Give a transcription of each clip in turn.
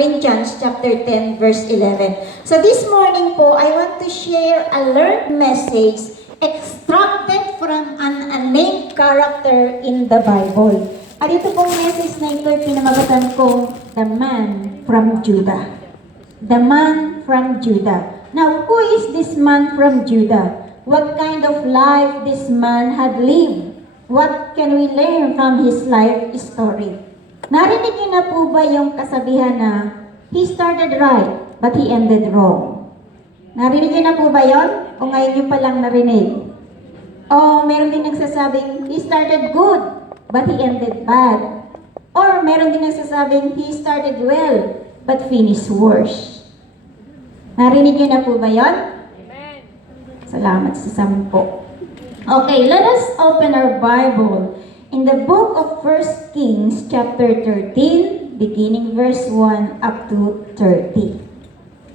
Corinthians chapter 10 verse 11. So this morning po, I want to share a learned message extracted from an unnamed character in the Bible. At ito pong message na ito ay pinamagatan ko, The Man from Judah. The Man from Judah. Now, who is this man from Judah? What kind of life this man had lived? What can we learn from his life story? Narinig niyo na po ba yung kasabihan na he started right, but he ended wrong? Narinig niyo na po ba yon? O ngayon niyo pa lang narinig? O meron din nagsasabing he started good, but he ended bad? Or meron din nagsasabing he started well, but finished worse? Narinig niyo na po ba yon? Amen. Salamat sa sampo. Okay, let us open our Bible in the book of 1 Kings chapter 13, beginning verse 1 up to 30.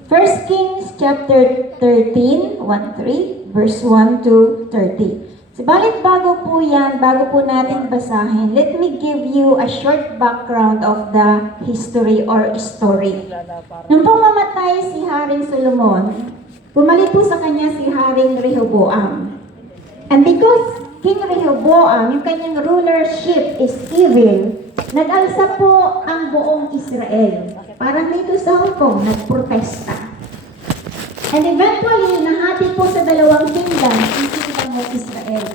1 Kings chapter 13, 1-3, verse 1 to 30. Subalit bago po yan, bago po natin basahin, let me give you a short background of the history or story. Nung pong mamatay si Haring Solomon, pumalit po sa kanya si Haring Rehoboam. And because King Rehoboam, yung kanyang rulership is evil, nag-alsa po ang buong Israel. Parang dito sa Hong Kong, nagprotesta. And eventually, nahati po sa dalawang kingdom ang kingdom of Israel.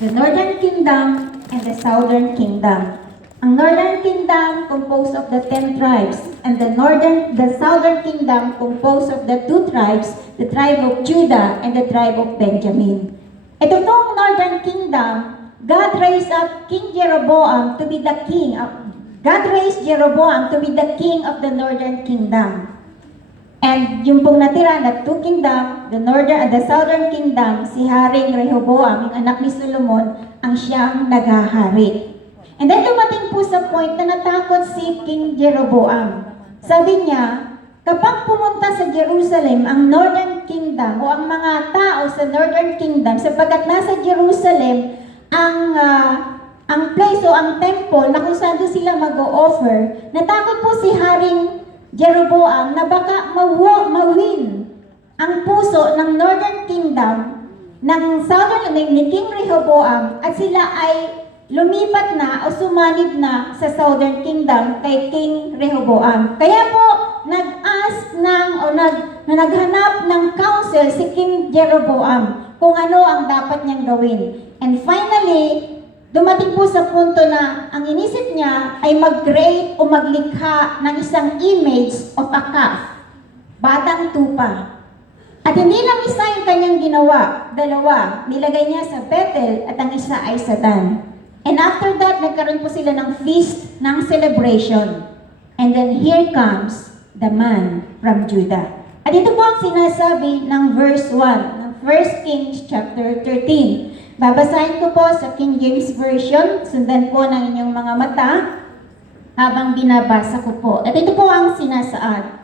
The Northern Kingdom and the Southern Kingdom. Ang Northern Kingdom composed of the 10 tribes, and the Southern Kingdom composed of the 2 tribes, the tribe of Judah and the tribe of Benjamin. Ito pong Northern Kingdom, God raised up King Jeroboam to be the king. God raised Jeroboam to be the king of the Northern Kingdom. And yung pong natira na 2 kingdom, the Northern and the Southern Kingdom, si Haring Rehoboam, yung anak ni Solomon, ang siyang naghahari. And then dumating po sa point na natakot si King Jeroboam. Sabi niya, kapag pumunta sa Jerusalem ang Northern Kingdom o ang mga tao sa Northern Kingdom, sapagkat nasa Jerusalem ang place o ang temple na kung saan sila mag-o-offer, natakot po si Haring Jeroboam na baka mawin ang puso ng Northern Kingdom ni King Rehoboam at sila ay lumipat na o sumanib na sa Southern Kingdom kay King Rehoboam. Kaya po, naghanap ng counsel si King Jeroboam kung ano ang dapat niyang gawin. And finally, dumating po sa punto na ang inisip niya ay mag-create o maglikha ng isang image of a calf, batang tupa. At hindi lang isa yung kanyang ginawa, dalawa. Nilagay niya sa Bethel at ang isa ay sa Dan. And after that, nagkaroon po sila ng feast, ng celebration. And then here comes the man from Judah. At ito po ang sinasabi ng verse 1, ng 1 Kings chapter 13. Babasahin ko po sa King James Version, sundan po ng inyong mga mata habang binabasa ko po. At ito po ang sinasaad.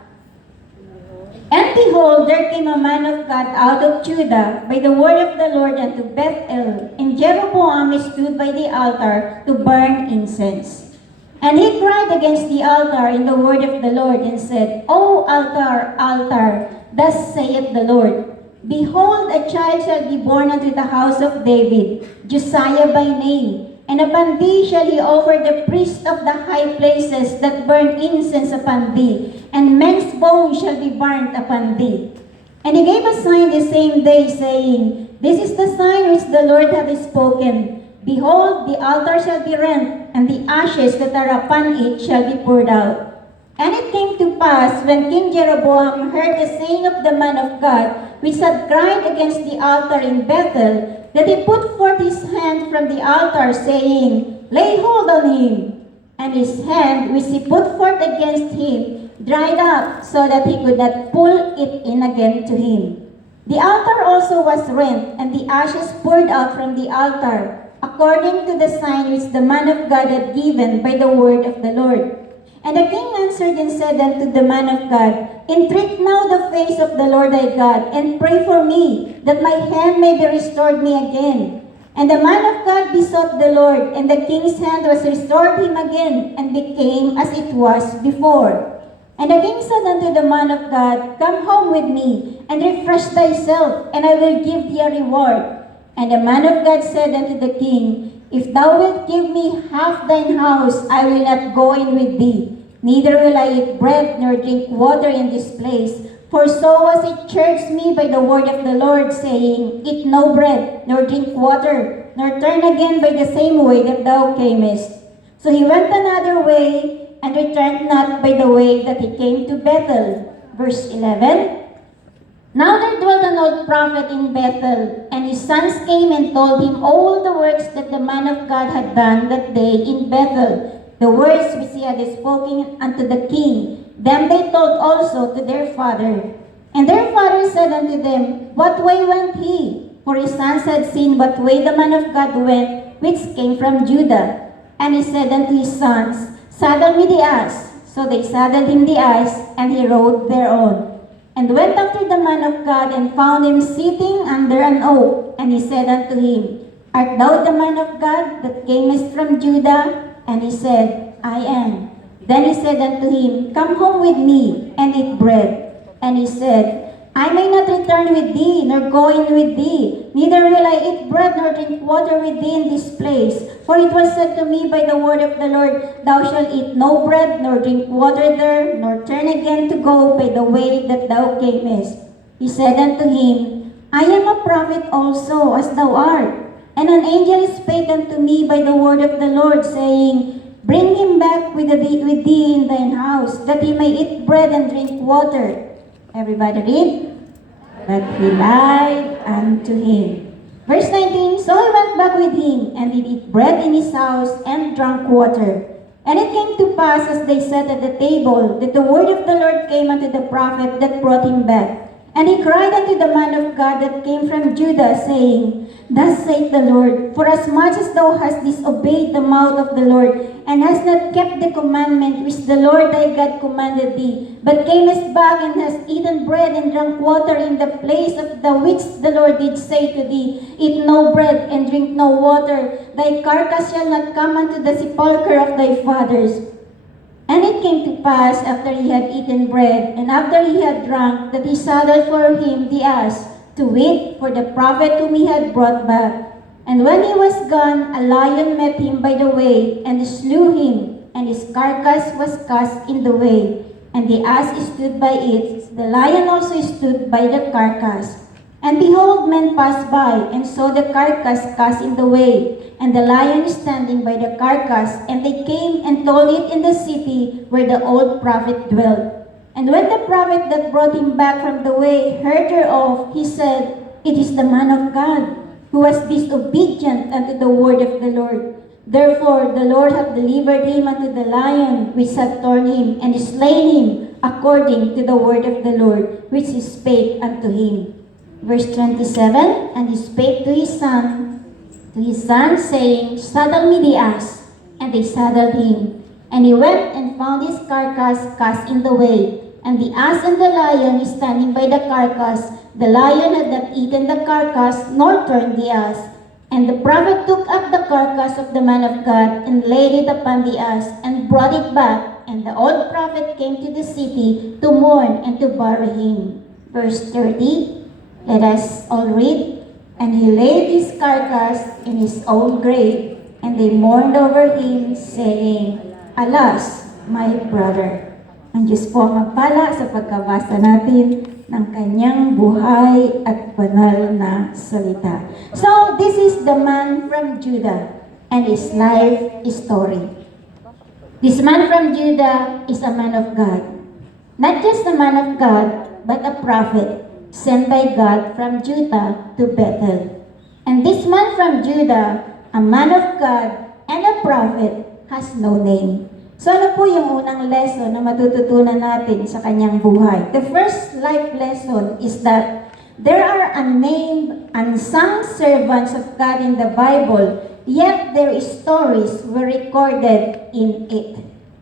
And behold, there came a man of God out of Judah by the word of the Lord unto Bethel, and Jeroboam stood by the altar to burn incense. And he cried against the altar in the word of the Lord, and said, O altar, altar, thus saith the Lord, Behold, a child shall be born unto the house of David, Josiah by name, and upon thee shall he offer the priest of the high places that burn incense upon thee, and men's bones shall be burnt upon thee. And he gave a sign the same day, saying, This is the sign which the Lord hath spoken. Behold, the altar shall be rent, and the ashes that are upon it shall be poured out. And it came to pass, when King Jeroboam heard the saying of the man of God, which had cried against the altar in Bethel, that he put forth his hand from the altar, saying, Lay hold on him. And his hand, which he put forth against him, dried up, so that he could not pull it in again to him. The altar also was rent, and the ashes poured out from the altar, according to the sign which the man of God had given by the word of the Lord. And the king answered and said unto the man of God, Entreat now the face of the Lord thy God, and pray for me, that my hand may be restored me again. And the man of God besought the Lord, and the king's hand was restored him again, and became as it was before. And the king said unto the man of God, Come home with me, and refresh thyself, and I will give thee a reward. And the man of God said unto the king, If thou wilt give me half thine house, I will not go in with thee. Neither will I eat bread nor drink water in this place. For so was it charged me by the word of the Lord, saying, Eat no bread, nor drink water, nor turn again by the same way that thou camest. So he went another way, and returned not by the way that he came to Bethel. Verse 11. Now there dwelt an old prophet in Bethel, and his sons came and told him all the works that the man of God had done that day in Bethel, the words which he had spoken unto the king. Them they told also to their father. And their father said unto them, What way went he? For his sons had seen what way the man of God went, which came from Judah. And he said unto his sons, Saddle me the ass. So they saddled him the ass, and he rode thereon. And went after the man of God, and found him sitting under an oak. And he said unto him, Art thou the man of God that camest from Judah? And he said, I am. Then he said unto him, Come home with me, and eat bread. And he said, I may not return with thee, nor go in with thee, neither will I eat bread nor drink water with thee in this place. For it was said to me by the word of the Lord, Thou shalt eat no bread nor drink water there, nor turn again to go by the way that thou camest. He said unto him, I am a prophet also, as thou art. And an angel spake unto me by the word of the Lord, saying, Bring him back with thee in thine house, that he may eat bread and drink water. Everybody read. But he lied unto him. Verse 19, So he went back with him, and did eat bread in his house, and drank water. And it came to pass, as they sat at the table, that the word of the Lord came unto the prophet that brought him back. And he cried unto the man of God that came from Judah, saying, Thus saith the Lord, Forasmuch as thou hast disobeyed the mouth of the Lord, and hast not kept the commandment which the Lord thy God commanded thee, but camest back and hast eaten bread and drunk water in the place of the which the Lord did say to thee, Eat no bread and drink no water, thy carcass shall not come unto the sepulchre of thy fathers. And it came to pass, after he had eaten bread, and after he had drunk, that he saddled for him the ass, to wait for the prophet whom he had brought back. And when he was gone, a lion met him by the way, and slew him, and his carcass was cast in the way. And the ass stood by it, the lion also stood by the carcass. And behold, men passed by, and saw the carcass cast in the way, and the lion standing by the carcass, and they came and told it in the city where the old prophet dwelt. And when the prophet that brought him back from the way heard thereof, he said, It is the man of God, who was disobedient unto the word of the Lord. Therefore the Lord hath delivered him unto the lion, which hath torn him, and slain him, according to the word of the Lord, which he spake unto him. Verse 27, And he spake to his son, saying, Saddle me the ass. And they saddled him. And he went and found his carcass cast in the way, and the ass and the lion standing by the carcass. The lion had not eaten the carcass, nor turned the ass. And the prophet took up the carcass of the man of God, and laid it upon the ass, and brought it back. And the old prophet came to the city to mourn and to bury him. Verse 30, let us all read. And he laid his carcass in his own grave, and they mourned over him, saying, Alas, my brother. Ang Diyos po ang magpala sa pagkabasa natin ng kanyang buhay at banal na salita. So, this is the man from Judah and his life story. This man from Judah is a man of God. Not just a man of God, but a prophet sent by God from Judah to Bethel. And this man from Judah, a man of God and a prophet, has no name. So ano po yung unang lesson na matututunan natin sa kanyang buhay? The first life lesson is that there are unnamed, unsung servants of God in the Bible, yet their stories were recorded in it.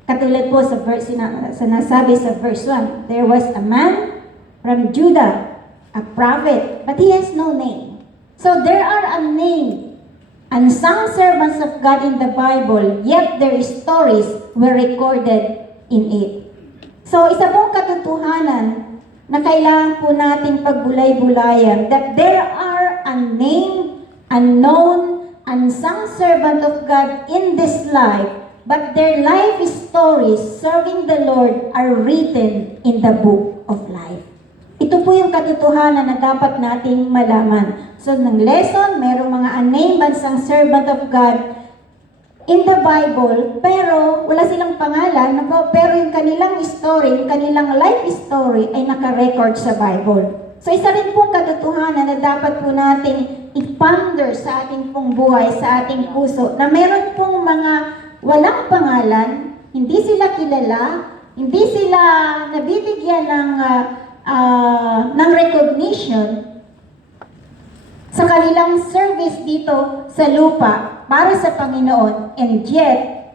Katulad po sa verse sa nasabi sa verse 1, there was a man from Judah, a prophet, but he has no name. So there are unnamed, unsung servants of God in the Bible, yet their stories were recorded in it. So, isa pong katotohanan na kailangan po nating pagbulay-bulayan that there are unnamed, unknown, unsung servant of God in this life, but their life stories serving the Lord are written in the book of life. Ito po yung katotohanan na dapat nating malaman. So, ng lesson, mayroong mga unnamed, unsung servant of God in the Bible, pero wala silang pangalan, pero yung kanilang story, yung kanilang life story ay naka-record sa Bible. So, isa rin pong katotohanan na dapat po nating i-ponder sa ating pong buhay, sa ating puso, na meron pong mga walang pangalan, hindi sila kilala, hindi sila nabibigyan ng recognition sa kanilang service dito sa lupa para sa Panginoon, and yet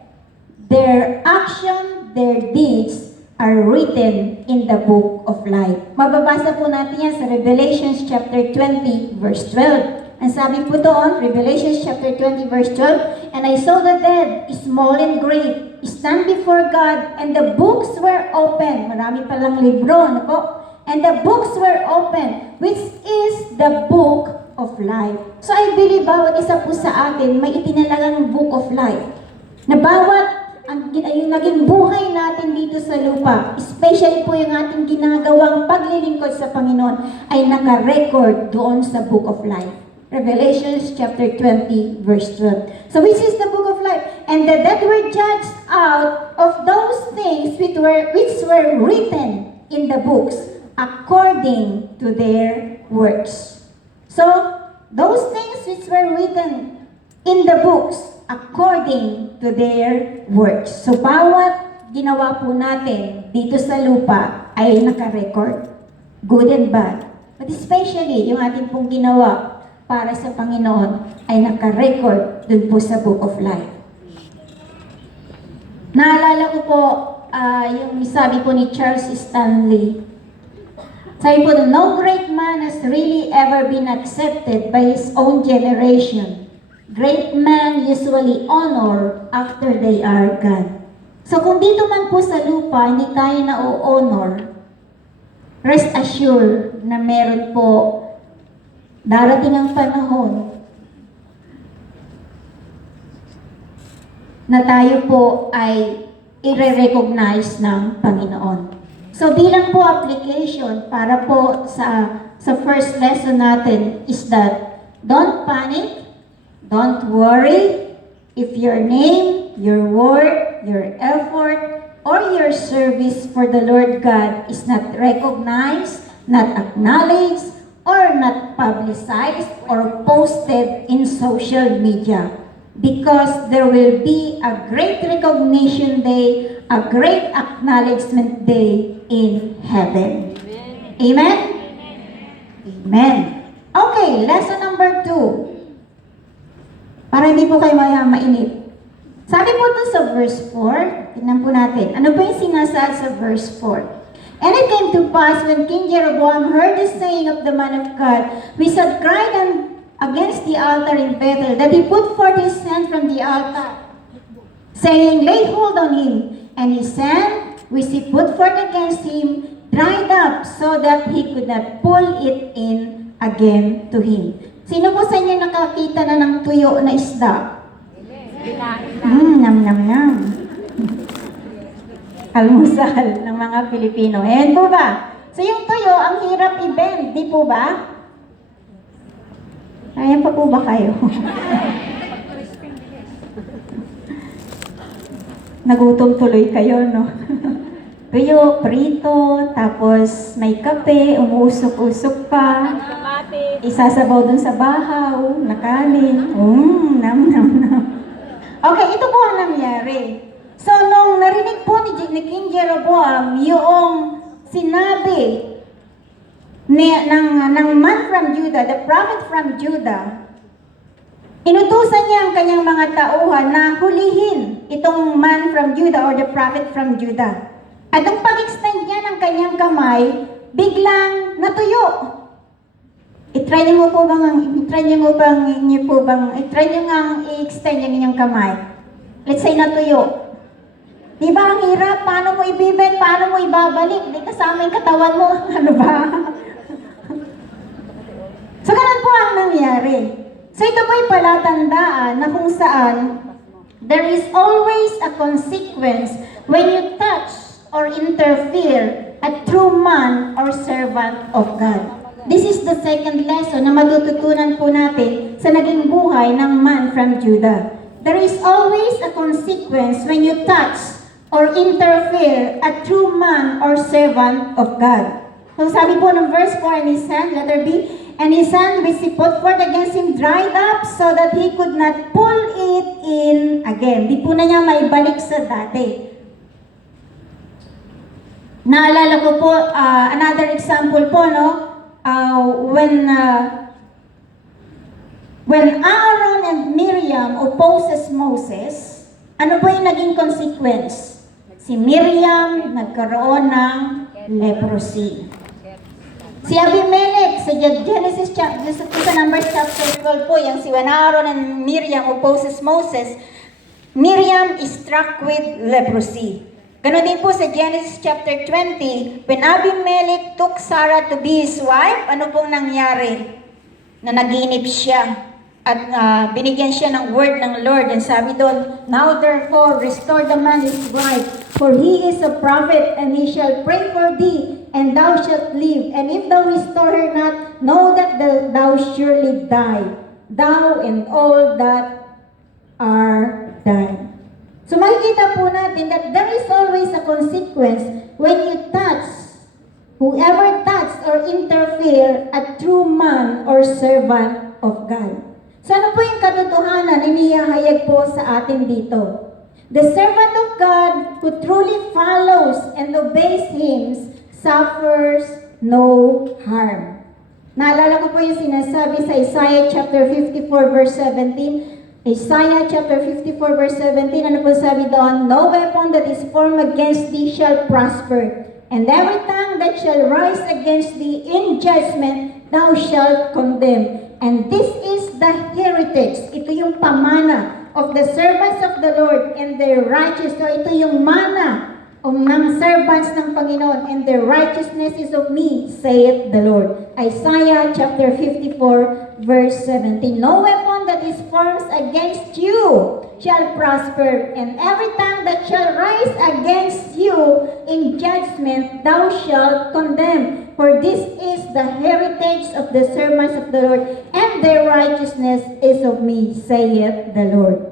their action, their deeds are written in the book of life. Mababasa po natin yan sa Revelation chapter 20 verse 12. Ang sabi po doon, Revelation chapter 20 verse 12, "And I saw the dead, small and great, stand before God, and the books were open." Marami palang libro, ano po? "And the books were open, which is the book of life." So I believe bawat isa po sa atin may itinalagang book of life. Na bawat yung naging buhay natin dito sa lupa, especially po yung ating ginagawang paglilingkod sa Panginoon, ay naka-record doon sa book of life. Revelation chapter 20 verse 12. So which is the book of life? "And the dead were judged out of those things which were written in the books according to their works." So, those things which were written in the books according to their works. So, bawat ginawa po natin dito sa lupa ay naka-record, good and bad. But especially, yung ating pong ginawa para sa Panginoon ay naka-record dun po sa Book of Life. Naalala ko po yung sabi po ni Charles Stanley. Sabi po, "No great man has really ever been accepted by his own generation. Great men usually honor after they are gone." So kung dito man po sa lupa, hindi tayo na-honor, rest assured na meron po darating ang panahon na tayo po ay i-recognize ng Panginoon. So bilang po application para po sa first lesson natin is that don't panic, don't worry if your name, your work, your effort, or your service for the Lord God is not recognized, not acknowledged, or not publicized or posted in social media. Because there will be a great recognition day, a great acknowledgement day in heaven. Amen? Amen. Okay, lesson number 2. Para hindi po kayo mainip. Sabi po dun sa verse 4, tingnan po natin. Ano ba yung sinasaad sa verse 4? "And it came to pass when King Jeroboam heard the saying of the man of God, which had cried against the altar in Bethel, that he put forth his hand from the altar, saying, Lay hold on him. And his hand, which he put forth against him, dried up, so that he could not pull it in again to him." Sino po sa inyo nakakita na ng tuyo na isda? Nam nam nam. Almusal ng mga Pilipino. Ayan po ba? So yung tuyo, ang hirap i-bend, di po ba? Ayan pa po ba kayo? Nagutom tuloy kayo, no? Tuyo, prito, tapos may kape, umuusok-usok pa. Isasabaw dun sa bahaw, nakanin. Nam nam nam. Okay, ito po ang nangyari. So, nung narinig po ni King Jeroboam yung sinabi ng man from Judah, the prophet from Judah, inutusan niya ang kanyang mga tauhan na hulihin itong man from Judah or the prophet from Judah. At ang pag-extend niya ng kanyang kamay, biglang natuyo. I-try niyo nga i-extend yung inyong kamay. Let's say natuyo. Di ba ang hirap? Paano mo ibibig? Paano mo ibabalik? Di kasama yung katawan mo. Ano ba? So, ganun po ang nangyari. So, ito po yung palatandaan na kung saan there is always a consequence when you touch or interfere a true man or servant of God. This is the second lesson na matututunan po natin sa naging buhay ng man from Judah. There is always a consequence when you touch or interfere a true man or servant of God. So sabi po ng verse 4, and his hand, letter B, and his hand which he put forth against him dried up so that he could not pull it in again. Di po na niya maibalik sa dati. Naalala ko po, another example po, no? When Aaron and Miriam opposes Moses, ano po yung naging consequence? Si Miriam nagkaroon ng leprosy. Si Abimelech, sa Genesis chapter, sa Numbers chapter 12 po, yung si when Aaron and Miriam opposes Moses, Miriam is struck with leprosy. Ganon din po sa Genesis chapter 20, when Abimelech took Sarah to be his wife, ano pong nangyari? Na naginip siya at binigyan siya ng word ng Lord. And sabi doon, now therefore restore the man his wife, for he is a prophet, and he shall pray for thee, and thou shalt live. And if thou restore her not, know that thou surely die, thou and all that are thine. So makikita po natin that there is always a consequence when you touch, whoever touch or interfere a true man or servant of God. So ano po yung katotohanan na inihahayag po sa atin dito? The servant of God who truly follows and obeys Him suffers no harm. Naalala ko po yung sinasabi sa Isaiah chapter 54 verse 17. Isaiah chapter 54 verse 17, ano po sabi doon? No weapon that is formed against thee shall prosper, and every tongue that shall rise against thee in judgment thou shalt condemn. And this is the heritage, ito yung pamana of the servants of the Lord and their righteousness. So ito yung mana ng servants ng Panginoon, and their righteousness is of me, saith the Lord. Isaiah chapter 54 verse 17. No weapon that is formed against you shall prosper, and every tongue that shall rise against you in judgment thou shalt condemn. For this is the heritage of the servants of the Lord, and their righteousness is of me, saith the Lord.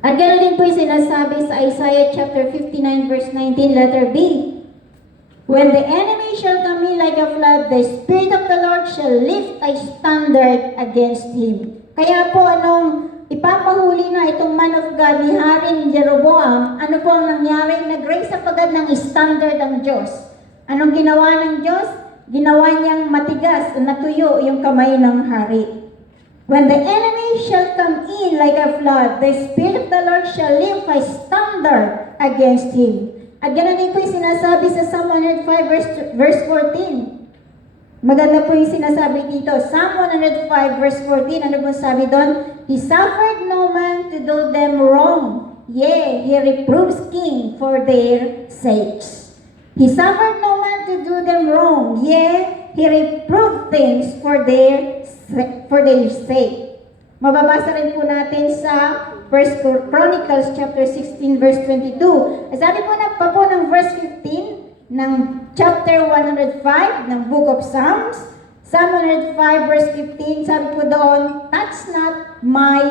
At ganoon din po yung sinasabi sa Isaiah chapter 59 verse 19, letter B. When the enemy shall come in like a flood, the Spirit of the Lord shall lift a standard against him. Kaya po, anong ipapahuli na itong man of God ni Haring Jeroboam, ano po ang nangyari? Nag-raise up agad ng standard ang Diyos. Anong ginawa ng Diyos? Ginawa niyang matigas, natuyo yung kamay ng hari. When the enemy shall come in like a flood, the Spirit of the Lord shall lift a standard against him. At ganoon din po yung sinasabi sa Psalm 105 verse 14. Maganda po yung sinasabi dito. Psalm 105 verse 14, ano po sabi doon? He suffered no man to do them wrong. Yea, he reproves king for their sakes. He suffered no man to do them wrong. Yea, he reproved things for their sake. Mababasa rin po natin sa 1 Chronicles chapter 16 verse 22. Sabi po na pa po ng verse 15 ng chapter 105 ng Book of Psalms. Psalm 105 verse 15, sabi po doon, touch not my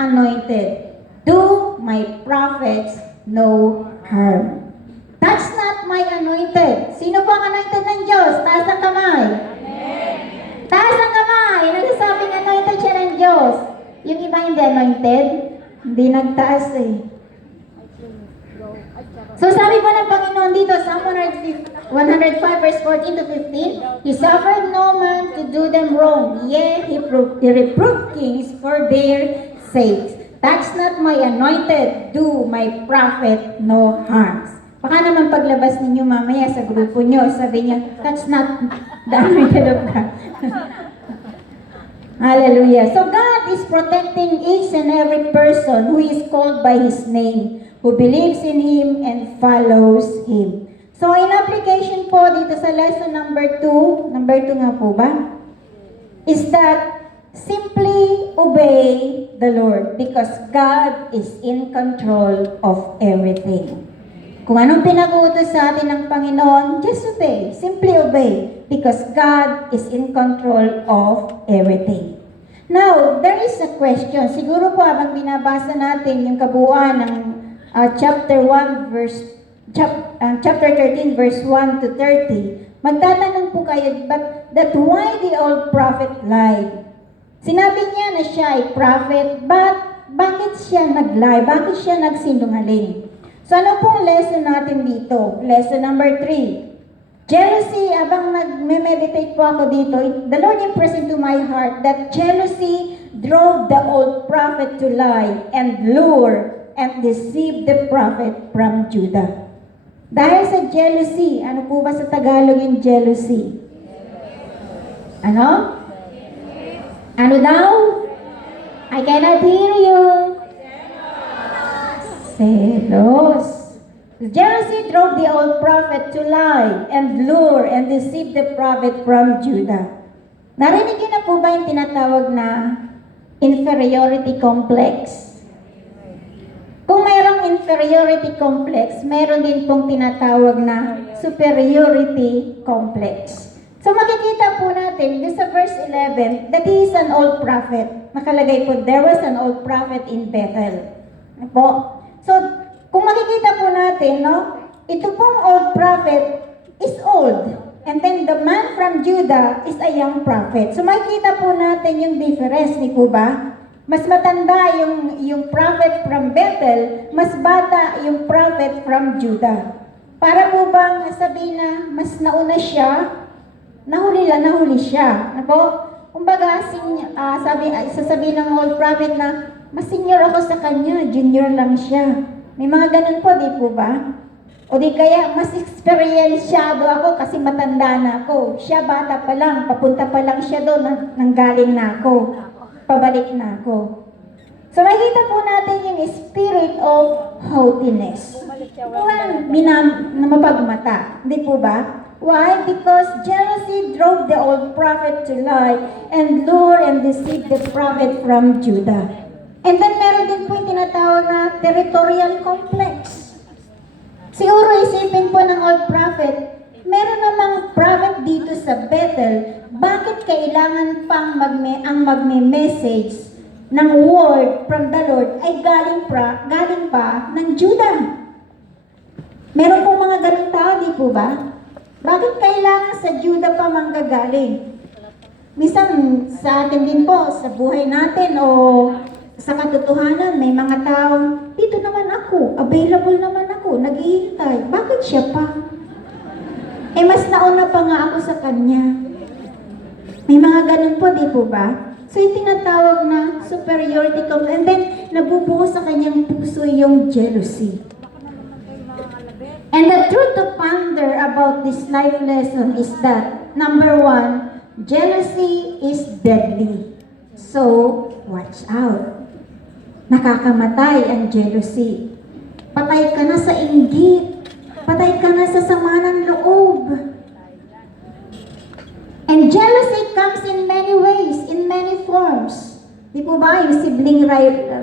anointed. Do my prophets no harm. Touch not my anointed. Sino po ang anointed ng Diyos? Taas ang kamay. Amen. Taas ang kamay. Nagsasabing anointed siya ng Diyos. Yung iba hindi anointed, hindi nagtaas eh. So sabi po ng Panginoon dito, Psalm 105 verse 14 to 15, He suffered no man to do them wrong, yea, He reproved kings for their sakes. Touch not my anointed, do my prophet no harm. Baka naman paglabas ninyo mamaya sa grupo nyo, sabi niya, touch not the anointed of God. Hallelujah. So God is protecting each and every person who is called by His name. who believes in Him and follows Him. So, in application po dito sa lesson number 2 nga po ba? Is that simply obey the Lord because God is in control of everything. Kung anong pinag-uutos sa atin ng Panginoon, just obey. Simply obey because God is in control of everything. Now, there is a question. Siguro po habang binabasa natin yung kabuuan ng chapter 13 verse 1 to 30, magtatanong po kayo, but that why the old prophet lied? Sinabi niya na siya ay prophet, but bakit siya nag-lie? Bakit siya nagsinungaling? So ano pong lesson natin dito? Lesson number 3. Jealousy, abang nag-meditate po ako dito, the Lord impressed into my heart that jealousy drove the old prophet to lie and lure and deceive the prophet from Judah. Dahil sa jealousy, ano po ba sa Tagalog yung jealousy? Ano? Ano daw? I cannot hear you. Selos. Jealousy drove the old prophet to lie and lure and deceive the prophet from Judah. Narinig niyo na po ba yung tinatawag na inferiority complex? Kung mayroong inferiority complex, mayroon din pong tinatawag na superiority complex. So makikita po natin, this sa verse 11, that he is an old prophet. Nakalagay po, there was an old prophet in Bethel. Po. So, kung makikita po natin, no, ito pong old prophet is old. And then the man from Judah is a young prophet. So makikita po natin yung difference, di po ba? Mas matanda yung prophet from Bethel, mas bata yung prophet from Judah. Para po bang sabihin na mas nauna siya, nahuli siya. Ano po? Kumbaga, sasabihin ng old prophet na, mas senior ako sa kanya, junior lang siya. May mga ganun po, di po ba? O di kaya, mas experiensyado ako kasi matanda na ako. Siya bata pa lang, papunta pa lang siya doon, nanggaling na ako. Pabalik na ako. So, makikita po natin yung spirit of haughtiness. Walang na mapagmata. Hindi po ba? Why? Because jealousy drove the old prophet to lie and lure and deceive the prophet from Judah. And then meron din po yung tinatawag na territorial complex. Siguro isipin po ng old prophet, meron namang prophet dito sa Bethel, bakit kailangan pang magme-message ng word from the Lord ay galing pa ng Judah? Meron pong mga ganun tao, di po ba? Bakit kailangan sa Judah pa manggagaling? Minsan sa atin din po, sa buhay natin o sa katotohanan, may mga taong, dito naman ako, available naman ako, naghihintay. Bakit siya pa? Mas nauna pa nga ako sa kanya. May mga ganun po, di po ba? So, yung tinatawag na superiority complex, and then, nabubuo sa kanyang puso yung jealousy. And the truth to ponder about this life lesson is that, number 1, jealousy is deadly. So, watch out. Nakakamatay ang jealousy. Patay ka na sa inggit. Patay ka na sa sama ng loob. And jealousy comes in many ways, in many forms. Di po ba? Yung sibling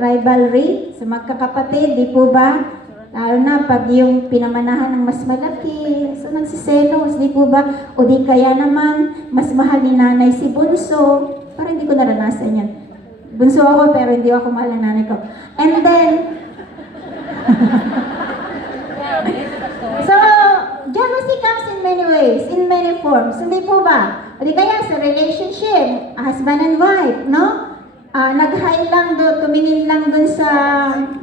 rivalry sa magkakapatid, di po ba? Lalo na pag yung pinamanahan ng mas malaki, so nagsiselos, di po ba? O di kaya naman, mas mahal ni nanay si Bunso. Parang hindi ko naranasan yan. Bunso ako, pero hindi ako mahal ng nanay ko. And then, so, jealousy comes in many ways, in many forms. Hindi po ba? O di kaya sa relationship, husband and wife, no? Nag-high lang doon, tumingin lang doon sa,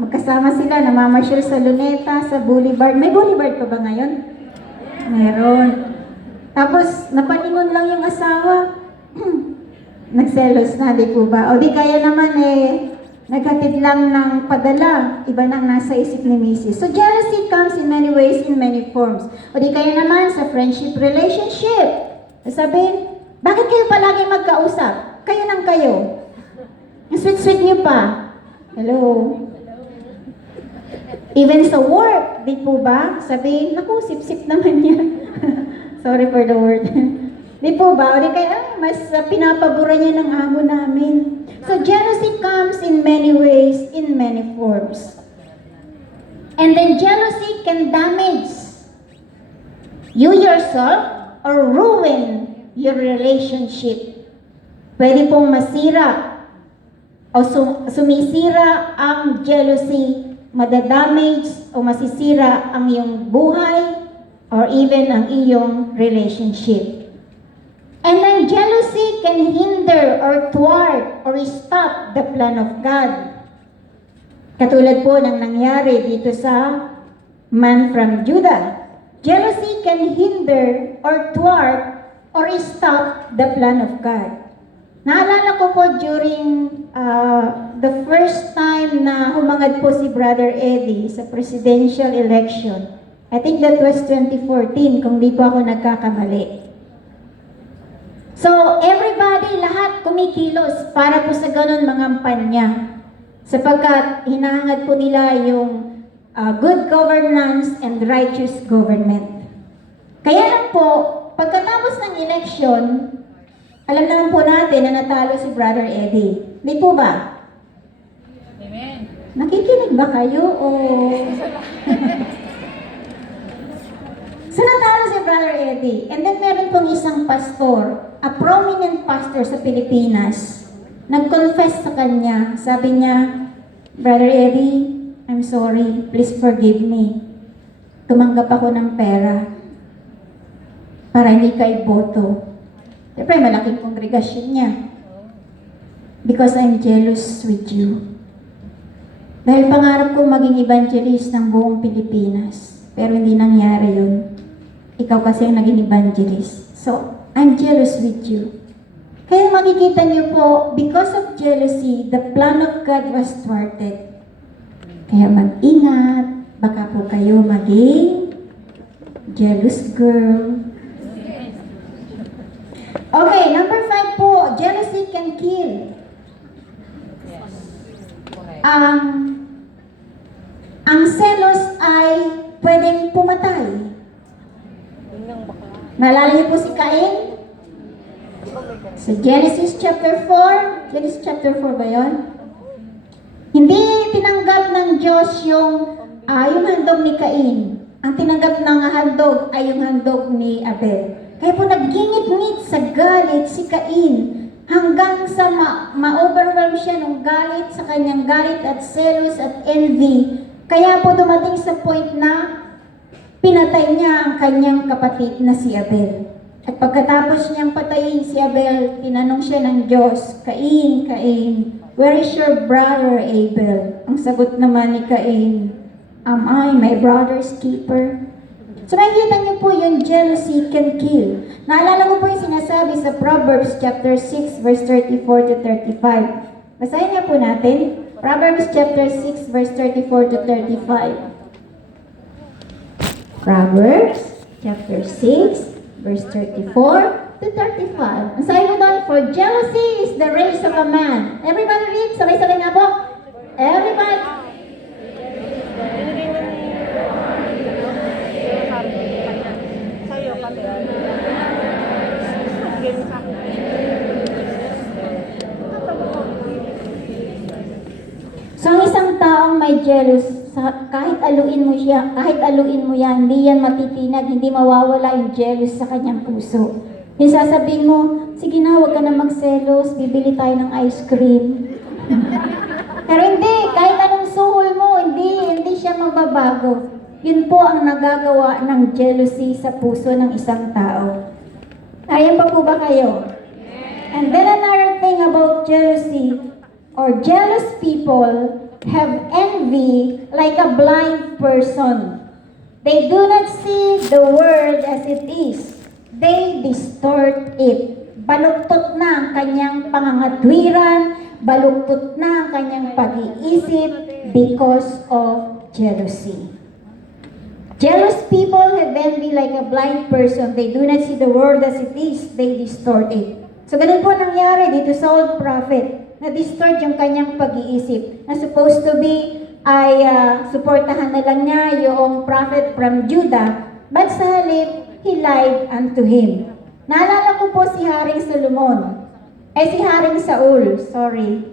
magkasama sila, namamasyal sa Luneta, sa Boulevard. May Boulevard pa ba ngayon? Meron. Tapos, napalingon lang yung asawa. Nagselos na, di po ba? O di kaya naman naghatid lang ng padala, iba nang nasa isip ni Mrs. So jealousy comes in many ways, in many forms. O di kaya naman sa friendship relationship. Sabihin, bakit kayo palagi magkausap? Kayo nang kayo. Ang sweet-sweet niyo pa. Hello? Even sa work, di po ba? Sabihin, naku, sip-sip naman yan. Sorry for the word. Di po ba? O di kaya, mas pinapabura niya ng amo namin. So, jealousy comes in many ways, in many forms. And then jealousy can damage you yourself or ruin your relationship. Pwede pong masira o sumisira ang jealousy, madadamage o masisira ang iyong buhay or even ang iyong relationship. And then jealousy can hinder or thwart or stop the plan of God. Katulad po ng nangyari dito sa man from Judah. Jealousy can hinder or thwart or stop the plan of God. Naalala ko po during the first time na humangad po si Brother Eddie sa presidential election. I think that was 2014, kung di po ako nagkakamali. So, everybody, lahat kumikilos para po sa ganun mangampan niya. Sapagkat hinahangad po nila yung good governance and righteous government. Kaya lang po, pagkatapos ng election, alam naman po natin na natalo si Brother Eddie. Di po ba? Amen. Nakikinig ba kayo o... So natalo si Brother Eddie. And then meron pong isang pastor, a prominent pastor sa Pilipinas, nag-confess sa kanya. Sabi niya, Brother Eddie, I'm sorry. Please forgive me. Tumanggap ako ng pera para hindi ka iboto. Siyempre, malaking kongregasyon niya. Because I'm jealous with you. Dahil pangarap ko maging evangelist ng buong Pilipinas. Pero hindi nangyari yun. Ikaw kasi ang naging evangelist. So, I'm jealous with you. Kaya makikita niyo po, because of jealousy, the plan of God was thwarted. Kaya mag-ingat. Baka po kayo maging jealous girl. Okay, number 5 po, jealousy can kill. Ang selos ay pwedeng pumatay. Naalala niyo po si Cain? Sa Genesis chapter 4, Genesis chapter 4 ba yun? Hindi tinanggap ng Diyos yung handog ni Cain. Ang tinanggap ng handog ay yung handog ni Abel. Kaya po nagingit-ngit sa galit si Cain hanggang sa ma-overwhelm siya ng galit sa kanyang galit at selos at envy. Kaya po dumating sa point na pinatay niya ang kanyang kapatid na si Abel. At pagkatapos niyang patayin si Abel, tinanong siya ng Diyos, Cain, Cain, where is your brother Abel? Ang sagot naman ni Cain, am I my brother's keeper? So makikita niyo po yung jealousy can kill. Naalala ko po yung sinasabi sa Proverbs chapter 6 verse 34 to 35. Basahin nga po natin. Proverbs chapter 6 verse 34 to 35. Proverbs chapter 6 verse 34 to 35. Ang sabi mo doon, for jealousy is the race of a man. Everybody read. Sabay-sabay nga po. Everybody. So, ang isang taong may jealous, kahit aluin mo siya, kahit aluin mo yan, hindi yan matitinag, hindi mawawala yung jealous sa kanyang puso. Yung sasabihin mo, sige na, huwag ka na magselos, bibili tayo ng ice cream. Pero hindi, kahit anong suhol mo, hindi siya magbabago. Yun po ang nagagawa ng jealousy sa puso ng isang tao. Ayan pa po ba kayo? And then another thing about jealousy, or jealous people have envy like a blind person. They do not see the world as it is. They distort it. Baluktot na ang kanyang pangangatwiran, baluktot na ang kanyang pag-iisip because of jealousy. Jealous people have envy like a blind person. They do not see the world as it is. They distort it. So ganun po nangyari dito sa old prophet. Na-distort yung kanyang pag-iisip. Na supposed to be ay suportahan na lang niya yung prophet from Judah, but sa halip, he lied unto him. Naalala ko po si Haring Solomon, si Haring Saul, sorry.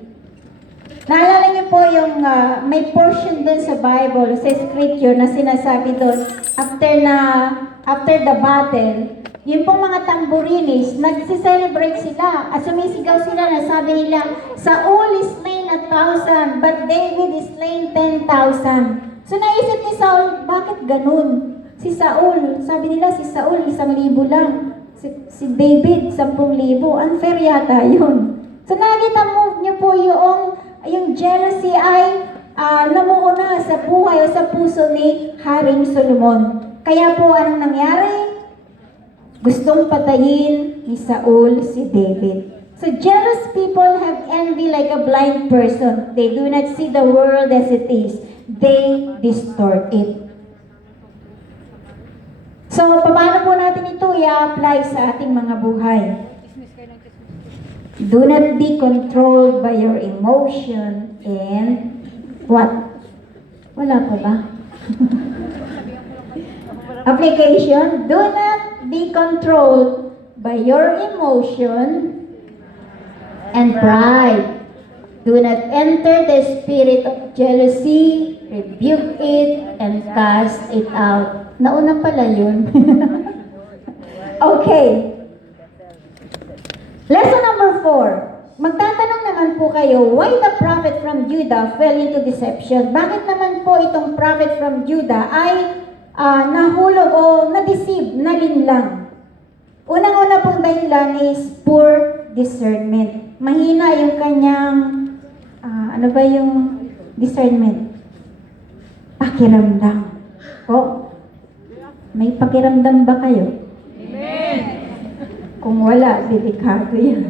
Naalala niyo po yung may portion dun sa Bible, sa scripture na sinasabi doon, after the battle, yung pong mga tamburinis, nagsi-celebrate sila at sumisigaw sila na sabi nila, Saul is slain 1,000, but David is slain 10,000. So naisip ni Saul, bakit ganun? Si Saul, sabi nila si Saul 1,000 lang. Si David 10,000. Unfair yata yun. So nakita mo niyo po yung jealousy ay namuuna sa buhay o sa puso ni Haring Solomon. Kaya po anong nangyari? Gustong patayin ni Saul si David. So jealous people have envy like a blind person. They do not see the world as it is. They distort it. So, paano po natin ito i-apply sa ating mga buhay? Do not be controlled by your emotion and what? Wala pa ba? Application, do not be controlled by your emotion and pride. Do not enter the spirit of jealousy, rebuke it, and cast it out. Nauna pala yun. Okay. Lesson number 4. Magtatanong naman po kayo, why the prophet from Judah fell into deception? Bakit naman po itong prophet from Judah ay nahulog o na-deceive, nalinlang? Unang-una pong dahilan is poor discernment. Mahina yung kanyang, ano ba yung discernment? Pakiramdam. May pakiramdam ba kayo? Amen. Kung wala, delikado yan.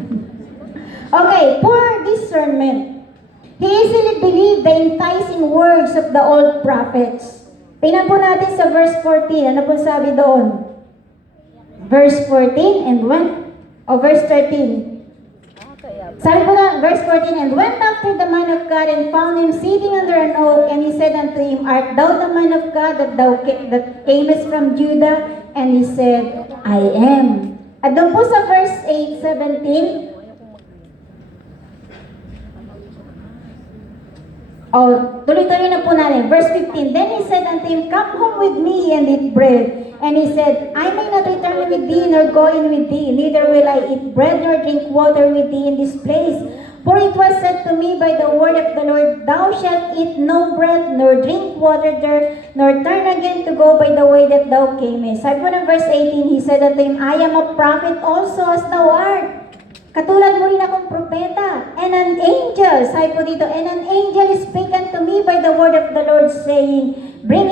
Okay, poor discernment. He easily believed the enticing words of the old prophets. Tingnan po natin sa verse 14. Ano po sabi doon? Verse 14 and verse 13. Sabi po na, verse 14, and went after the man of God and found him sitting under an oak, and he said unto him, Art thou the man of God that camest from Judah? And he said, I am. At doon po sa verse 8, 17, tuloy-tuloy na po natin. Verse 15, then he said unto him, Come home with me and eat bread. And he said, I may not return with thee, nor go in with thee, neither will I eat bread nor drink water with thee in this place. For it was said to me by the word of the Lord, Thou shalt eat no bread, nor drink water there, nor turn again to go by the way that thou camest. Sabi po ng verse 18, he said unto him, I am a prophet also as thou art. Katulad mo rin akong propeta. And an angel, sabi po dito, and an angel spake unto me by the word of the Lord, saying, Bring